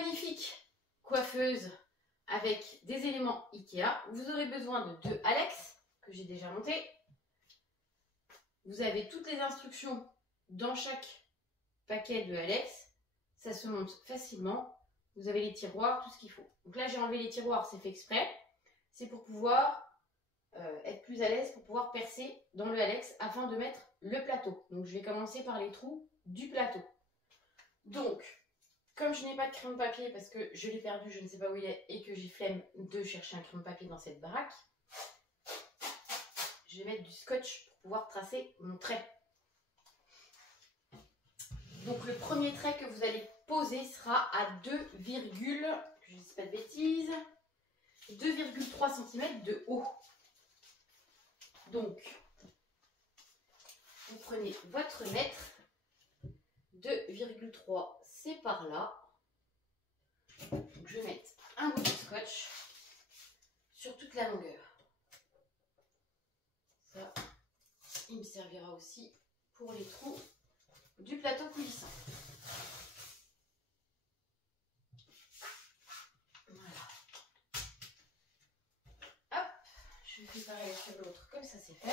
magnifique coiffeuse avec des éléments Ikea. Vous aurez besoin de 2 Alex que j'ai déjà montés. Vous avez toutes les instructions dans chaque paquet de Alex. Ça se monte facilement. Vous avez les tiroirs, tout ce qu'il faut. Donc là, j'ai enlevé les tiroirs, c'est fait exprès. C'est pour pouvoir être plus à l'aise, pour pouvoir percer dans le Alex afin de mettre le plateau. Donc, je vais commencer par les trous du plateau. Donc, comme je n'ai pas de crayon de papier parce que je l'ai perdu, je ne sais pas où il est, et que j'ai flemme de chercher un crayon de papier dans cette baraque, je vais mettre du scotch pour pouvoir tracer mon trait. Donc, le premier trait que vous allez poser sera à 2, je ne dis pas de bêtises, 2,3 cm de haut. Donc, vous prenez votre mètre, 2,3, c'est par là. Donc, je vais mettre un bout de scotch sur toute la longueur. Ça, il me servira aussi pour les trous du plateau coulissant. Voilà. Hop, je fais pareil sur l'autre, comme ça c'est fait.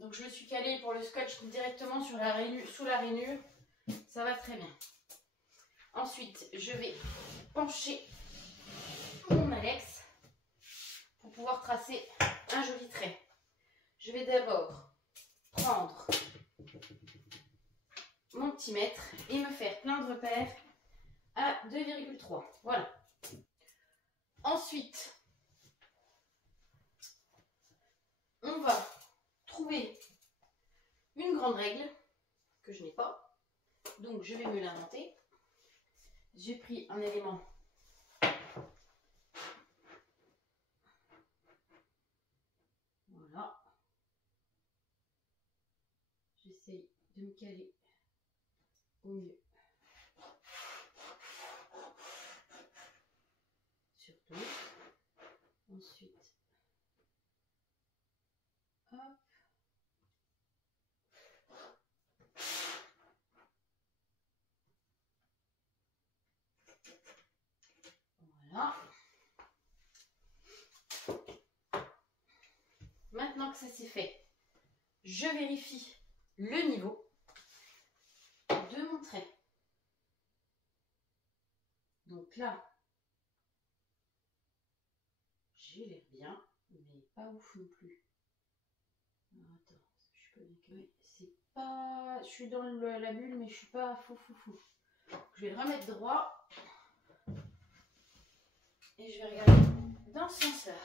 Donc je me suis calée pour le scotch directement sur la rainure, sous la rainure. Ça va très bien. Ensuite, je vais pencher mon Alex pour pouvoir tracer un joli trait. Je vais d'abord prendre mon petit mètre et me faire plein de repères à 2,3. Voilà. Ensuite, on va trouver une grande règle que je n'ai pas. Donc, je vais me l'inventer. J'ai pris un élément voilà. J'essaye de me caler au mieux. Surtout. Ensuite, hop. Voilà. Maintenant que ça c'est fait, je vérifie le niveau de mon trait. Donc là, j'ai l'air bien, mais pas ouf non plus. Alors, attends, je suis pas bien. C'est pas. Je suis dans la bulle, mais je suis pas fou. Je vais le remettre droit. Et je vais regarder dans ce sens-là.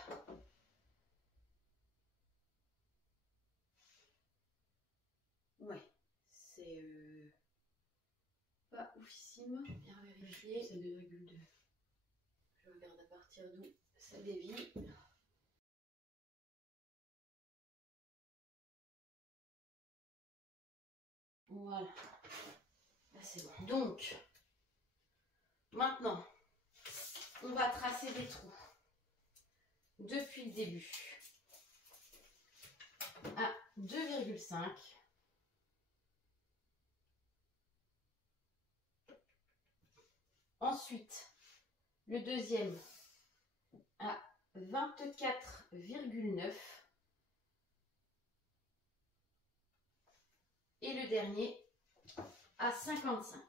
Ouais, c'est pas oufissime. Bien vérifier. C'est 2,2. Je regarde à partir d'où ça dévie. Voilà. Là c'est bon. Donc, maintenant, on va tracer des trous depuis le début à 2,5. Ensuite, le deuxième à 24,9. Et le dernier à 55.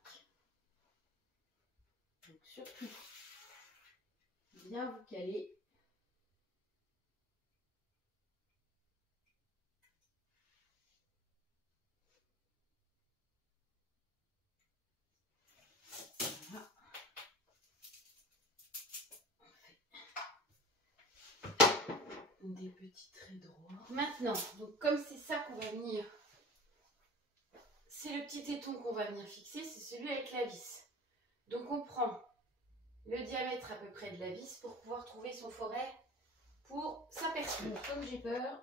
Donc surtout, bien vous caler. Voilà. On fait des petits traits droits. Maintenant, donc comme c'est ça qu'on va venir, c'est le petit téton qu'on va venir fixer, c'est celui avec la vis. Donc on prend le diamètre à peu près de la vis pour pouvoir trouver son forêt pour sa personne. Comme j'ai peur,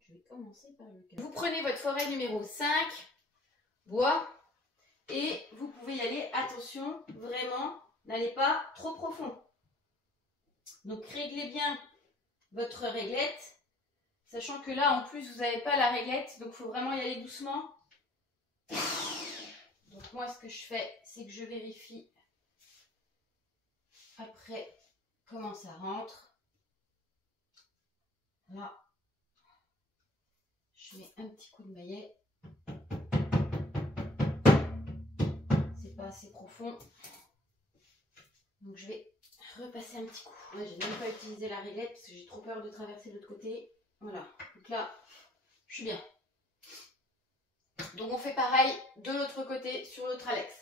je vais commencer par le cas. Vous prenez votre forêt numéro 5, bois. Et vous pouvez y aller, attention, vraiment, n'allez pas trop profond. Donc réglez bien votre réglette, sachant que là en plus vous n'avez pas la réglette, donc il faut vraiment y aller doucement. Donc moi ce que je fais, c'est que je vérifie après comment ça rentre. Là, je mets un petit coup de maillet. C'est pas assez profond. Donc je vais repasser un petit coup. Moi j'ai même pas utilisé la réglette parce que j'ai trop peur de traverser de l'autre côté. Voilà. Donc là, je suis bien. Donc on fait pareil de l'autre côté sur l'autre Alex.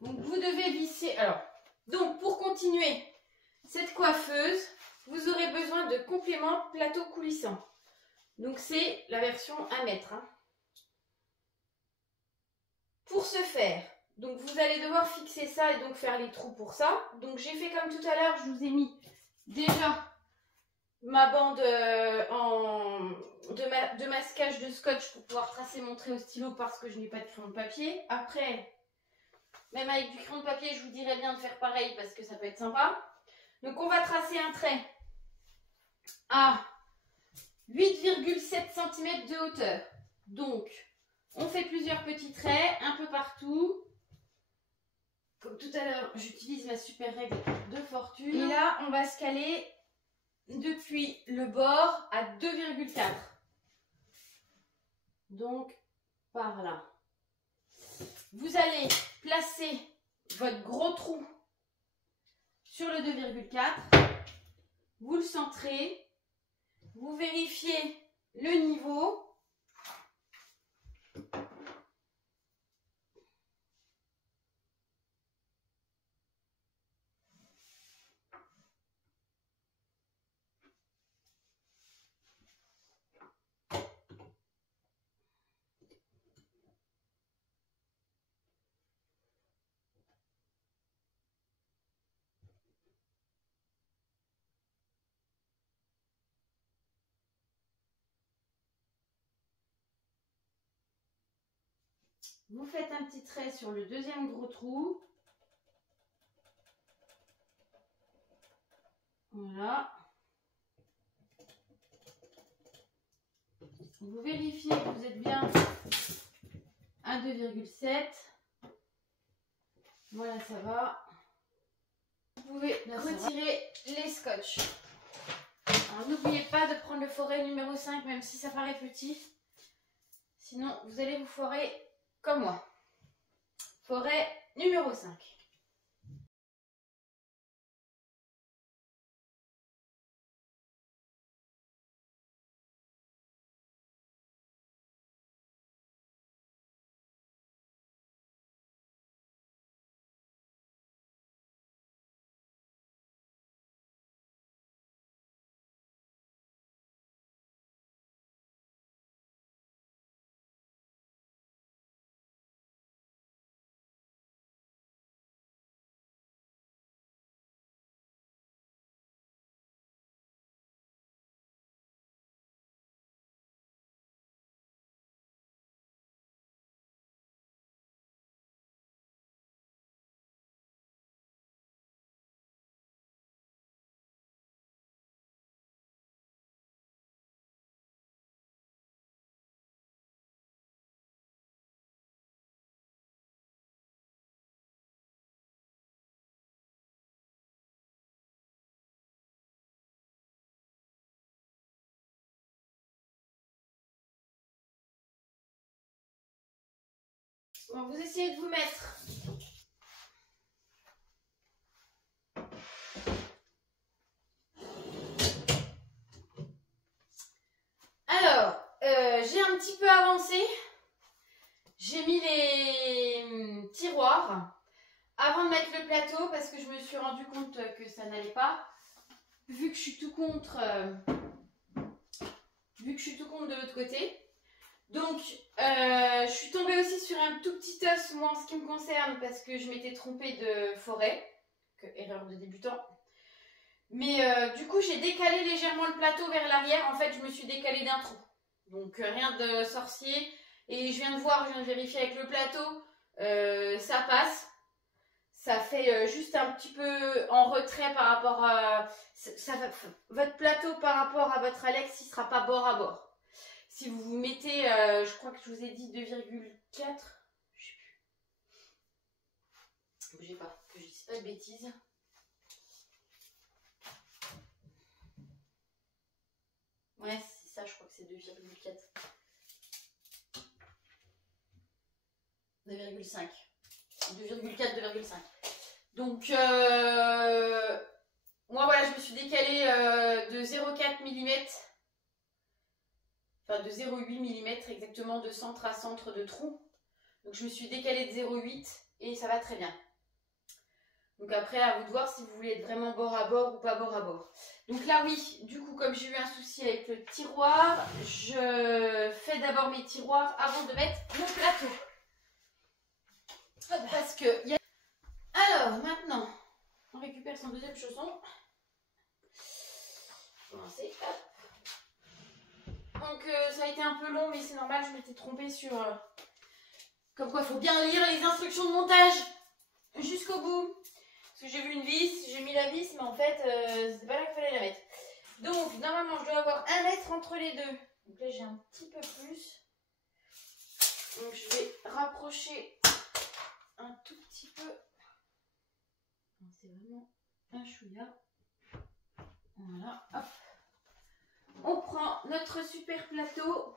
Donc vous devez visser. Alors, donc pour continuer cette coiffeuse, vous aurez besoin de compléments plateau coulissant. Donc c'est la version 1 mètre. Hein. Pour ce faire, donc vous allez devoir fixer ça et donc faire les trous pour ça. Donc j'ai fait comme tout à l'heure, je vous ai mis déjà ma bande de masquage de scotch pour pouvoir tracer mon trait au stylo parce que je n'ai pas de crayon de papier. Après, même avec du crayon de papier, je vous dirais bien de faire pareil parce que ça peut être sympa. Donc on va tracer un trait à 8,7 cm de hauteur. Donc on fait plusieurs petits traits un peu partout. Comme tout à l'heure, j'utilise ma super règle de fortune. Et là, on va se caler depuis le bord à 2,4. Donc par là. Vous allez placer votre gros trou sur le 2,4. Vous le centrez. Vous vérifiez le niveau. Vous faites un petit trait sur le deuxième gros trou. Voilà. Vous vérifiez que vous êtes bien à 2,7. Voilà, ça va. Vous pouvez retirer les scotch. Alors n'oubliez pas de prendre le foret numéro 5, même si ça paraît petit. Sinon, vous allez vous foirer comme moi. Foret numéro 5. Bon, vous essayez de vous mettre. Alors, j'ai un petit peu avancé. J'ai mis les tiroirs avant de mettre le plateau parce que je me suis rendu compte que ça n'allait pas. Vu que je suis tout contre, de l'autre côté. Donc, je suis tombée aussi sur un tout petit os, moi, en ce qui me concerne, parce que je m'étais trompée de forêt. Erreur de débutant. Mais du coup, j'ai décalé légèrement le plateau vers l'arrière. En fait, je me suis décalée d'un trou. Donc, rien de sorcier. Et je viens de voir, je viens de vérifier avec le plateau. Ça passe. Ça fait juste un petit peu en retrait par rapport à... votre plateau par rapport à votre Alex, il ne sera pas bord à bord. Si vous vous mettez, je crois que je vous ai dit 2,4. Je sais plus. Bougez pas, que je dise pas de bêtises. Ouais, c'est ça, je crois que c'est 2,4. 2,5. 2,4, 2,5. Donc, moi voilà, je me suis décalée de 0,4 mm, enfin de 0,8 mm exactement, de centre à centre de trou. Donc, je me suis décalée de 0,8 et ça va très bien. Donc, après, à vous de voir si vous voulez être vraiment bord à bord ou pas bord à bord. Donc là, oui, du coup, comme j'ai eu un souci avec le tiroir, je fais d'abord mes tiroirs avant de mettre mon plateau. Parce que... Alors, maintenant, on récupère son deuxième chausson. Commencer, hop. Donc, ça a été un peu long, mais c'est normal, je m'étais trompée sur... Comme quoi, il faut bien lire les instructions de montage jusqu'au bout. Parce que j'ai vu une vis, j'ai mis la vis, mais en fait, c'était pas là qu'il fallait la mettre. Donc, normalement, je dois avoir 1 mètre entre les deux. Donc là, j'ai un petit peu plus. Donc, je vais rapprocher un tout petit peu. C'est vraiment un chouïa. Voilà, hop. On prend notre super plateau.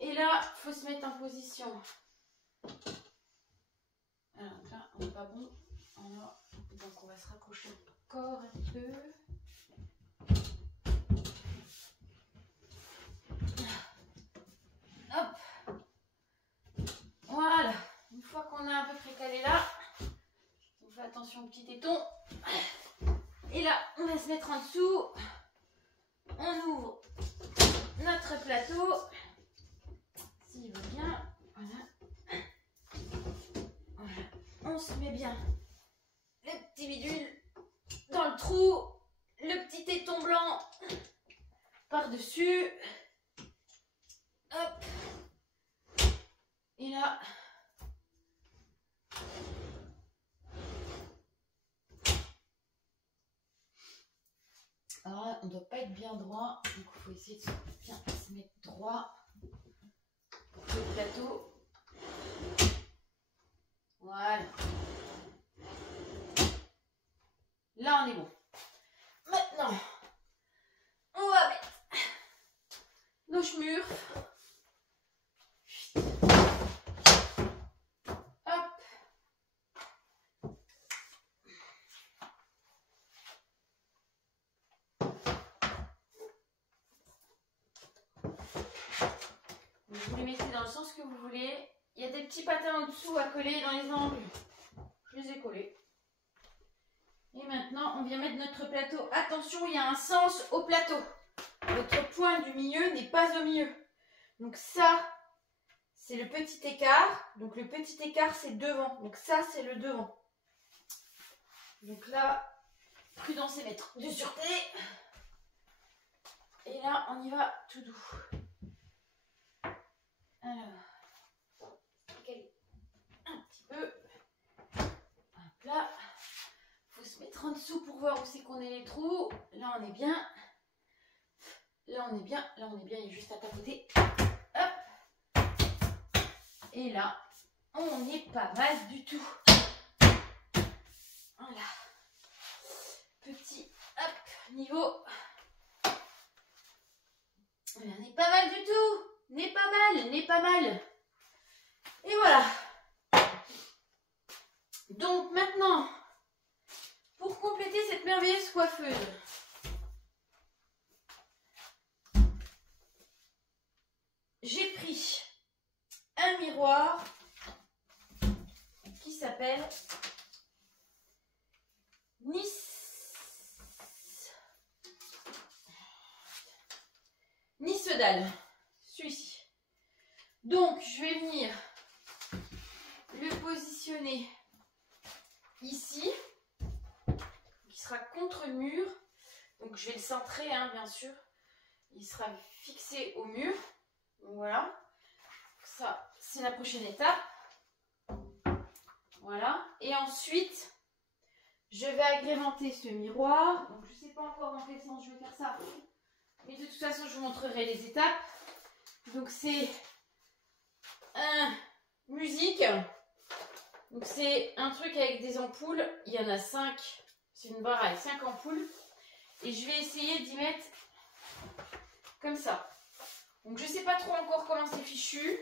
Et là, il faut se mettre en position. Alors là, on n'est pas bon. Voilà. Donc, on va se raccrocher encore un peu. Hop. Voilà. Une fois qu'on a à peu près calé là, on fait attention au petit téton. Et là, on va se mettre en dessous. On ouvre notre plateau. S'il va bien. Voilà. Voilà. On se met bien le petit bidule dans le trou. Le petit téton blanc par-dessus. Hop. Et là... Alors là, on ne doit pas être bien droit, donc il faut essayer de bien se mettre droit pour que le plateau. Voilà. Là, on est bon. Maintenant, on va mettre nos schmurfs. Hop. Vous les mettez dans le sens que vous voulez. Il y a des petits patins en dessous à coller dans les angles. Je les ai collés. Et maintenant, on vient mettre notre plateau. Attention, il y a un sens au plateau. Votre point du milieu n'est pas au milieu. Donc ça, c'est le petit écart. Donc le petit écart, c'est devant. Donc ça, c'est le devant. Donc là, prudence et mettre de sûreté. Et là, on y va tout doux. Alors, caler un petit peu. Hop là. Faut se mettre en dessous pour voir où c'est qu'on est les trous. Là, on est bien. Là, on est bien. Là, on est bien. Il est juste à tapoter. Hop. Et là, on n'est pas mal du tout. Voilà. Petit, hop, niveau. On n'est pas mal du tout. N'est pas mal, n'est pas mal. Et voilà. Donc maintenant, pour compléter cette merveilleuse coiffeuse, j'ai pris un miroir qui s'appelle Nissedal, celui-ci. Donc je vais venir le positionner ici, qui sera contre le mur. Donc je vais le centrer, hein, bien sûr. Il sera fixé au mur. Donc, voilà. Ça, c'est la prochaine étape. Voilà. Et ensuite, je vais agrémenter ce miroir. Donc je ne sais pas encore dans quel sens je vais faire ça. Mais de toute façon, je vous montrerai les étapes. Donc c'est musique. Donc c'est un truc avec des ampoules. Il y en a 5. C'est une barre avec 5 ampoules. Et je vais essayer d'y mettre comme ça. Donc je ne sais pas trop encore comment c'est fichu.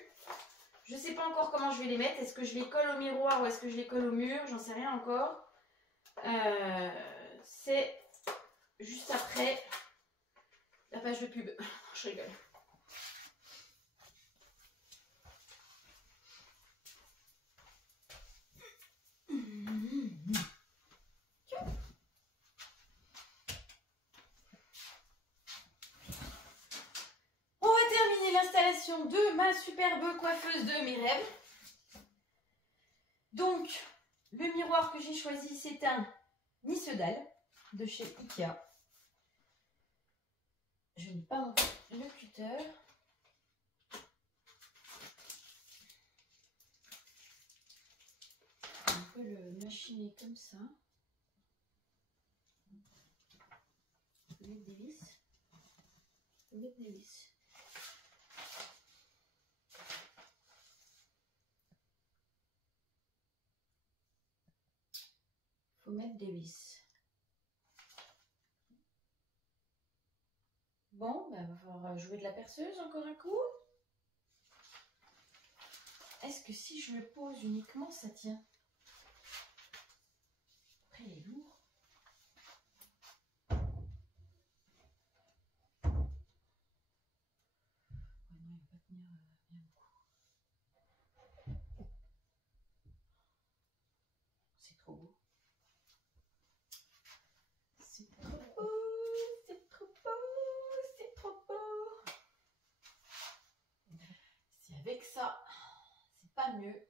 Je ne sais pas encore comment je vais les mettre. Est-ce que je les colle au miroir ou est-ce que je les colle au mur? J'en sais rien encore. C'est juste après la page de pub. Je rigole. On va terminer l'installation de ma superbe coiffeuse de mes rêves. Donc, le miroir que j'ai choisi, c'est un Nissedal de chez Ikea. Je n'ai pas le cutter. On peut le machiner comme ça. On peut mettre des vis. On peut mettre des vis. Faut mettre des vis. Bon, ben, va falloir jouer de la perceuse encore un coup. Est-ce que si je le pose uniquement, ça tient? Après, il est lourd. Ouais, non, il va pas tenir bien beaucoup. C'est trop beau. C'est trop beau, c'est trop beau, c'est trop beau. Si avec ça, c'est pas mieux.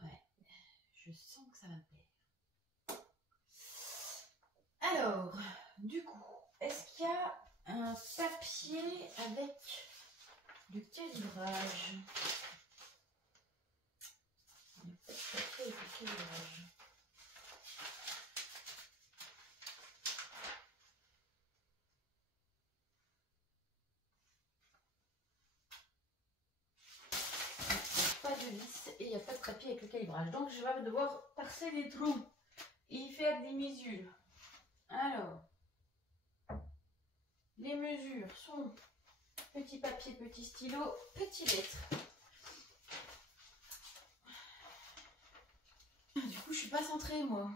Ouais, je sens que ça va me plaire. Alors, du coup, est-ce qu'il y a un papier avec le calibrage? Il n'y a pas de papier avec le calibrage. Pas de vis et il n'y a pas de papier avec le calibrage. Donc je vais devoir percer les trous et y faire des mesures. Alors, les mesures sont petit papier, petit stylo, petit lettre. Du coup, je suis pas centrée moi.